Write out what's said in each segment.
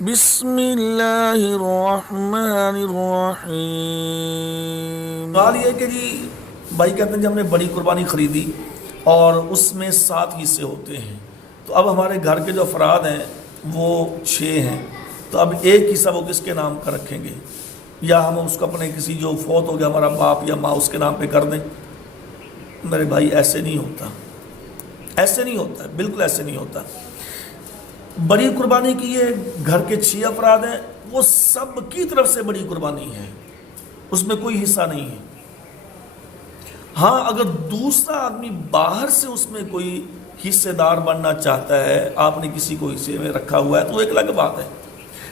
بسم اللہ الرحمن الرحیم۔ سوال یہ کہ جی بھائی کہتے ہیں جب ہم نے بڑی قربانی خریدی اور اس میں 7 حصے ہوتے ہیں، تو اب ہمارے گھر کے جو افراد ہیں وہ 6 ہیں، تو اب ایک حصہ وہ کس کے نام کا رکھیں گے؟ یا ہم اس کو اپنے کسی جو فوت ہو گیا ہمارا باپ یا ماں اس کے نام پہ کر دیں؟ میرے بھائی ایسے نہیں ہوتا، ایسے نہیں ہوتا، بالکل ایسے نہیں ہوتا۔ بڑی قربانی کی یہ گھر کے 6 افراد ہیں، وہ سب کی طرف سے بڑی قربانی ہے، اس میں کوئی حصہ نہیں ہے۔ ہاں اگر دوسرا آدمی باہر سے اس میں کوئی حصے دار بننا چاہتا ہے، آپ نے کسی کو حصے میں رکھا ہوا ہے تو ایک الگ بات ہے،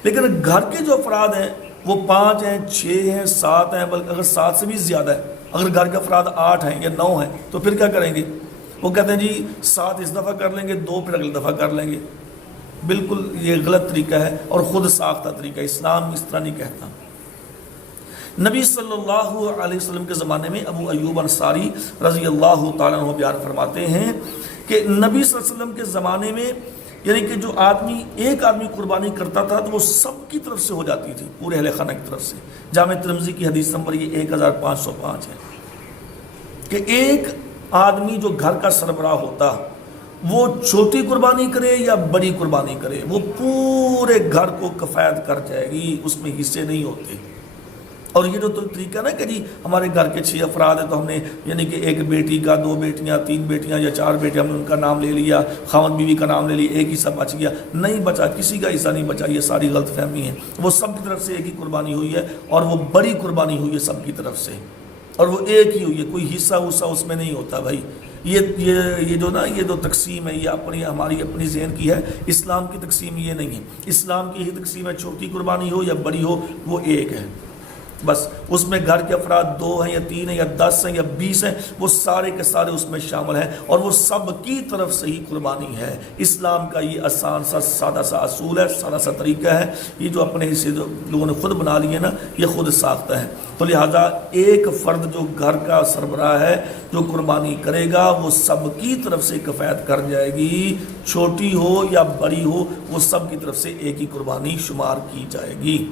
لیکن گھر کے جو افراد ہیں وہ 5 ہیں، 6 ہیں، 7 ہیں، بلکہ اگر 7 سے بھی زیادہ ہے، اگر گھر کے افراد 8 ہیں یا 9 ہیں تو پھر کیا کریں گے؟ وہ کہتے ہیں جی 7 اس دفعہ کر لیں گے، 2 پھر اگلی دفعہ کر لیں گے۔ بالکل یہ غلط طریقہ ہے اور خود ساختہ طریقہ ہے، اسلام اس طرح نہیں کہتا۔ نبی صلی اللہ علیہ وسلم کے زمانے میں ابو ایوب انصاری رضی اللہ تعالیٰ عنہ بیان فرماتے ہیں کہ نبی صلی اللہ علیہ وسلم کے زمانے میں یعنی کہ جو ایک آدمی قربانی کرتا تھا تو وہ سب کی طرف سے ہو جاتی تھی، پورے اہل خانہ کی طرف سے۔ جامع ترمذی کی حدیث نمبر یہ 1505 ہے کہ ایک آدمی جو گھر کا سربراہ ہوتا وہ چھوٹی قربانی کرے یا بڑی قربانی کرے، وہ پورے گھر کو کفایت کر جائے گی، اس میں حصے نہیں ہوتے۔ اور یہ جو طریقہ نا کہ جی ہمارے گھر کے 6 افراد ہیں تو ہم نے یعنی کہ ایک بیٹی کا، 2 بیٹیاں، 3 بیٹیاں یا 4 بیٹے، ہم نے ان کا نام لے لیا، خاوند بیوی کا نام لے لیا، ایک حصہ بچ گیا، نہیں بچا، کسی کا حصہ نہیں بچا، یہ ساری غلط فہمی ہے۔ وہ سب کی طرف سے ایک ہی قربانی ہوئی ہے اور وہ بڑی قربانی ہوئی ہے سب کی طرف سے، اور وہ ایک ہی ہوئی ہے، کوئی حصہ اس میں نہیں ہوتا بھائی۔ یہ جو تقسیم ہے یہ ہماری اپنی ذہن کی ہے، اسلام کی تقسیم یہ نہیں ہے۔ اسلام کی یہ تقسیم ہے، چھوٹی قربانی ہو یا بڑی ہو وہ ایک ہے، بس اس میں گھر کے افراد 2 ہیں یا 3 ہیں یا 10 ہیں یا 20 ہیں، وہ سارے کے سارے اس میں شامل ہیں اور وہ سب کی طرف سے ہی قربانی ہے۔ اسلام کا یہ آسان سا سادہ سا اصول ہے، سادہ سا طریقہ ہے، یہ جو اپنے حصے جو لوگوں نے خود بنا لیے نا یہ خود ساختہ ہے۔ تو لہٰذا ایک فرد جو گھر کا سربراہ ہے جو قربانی کرے گا وہ سب کی طرف سے کفایت کر جائے گی، چھوٹی ہو یا بڑی ہو وہ سب کی طرف سے ایک ہی قربانی شمار کی جائے گی۔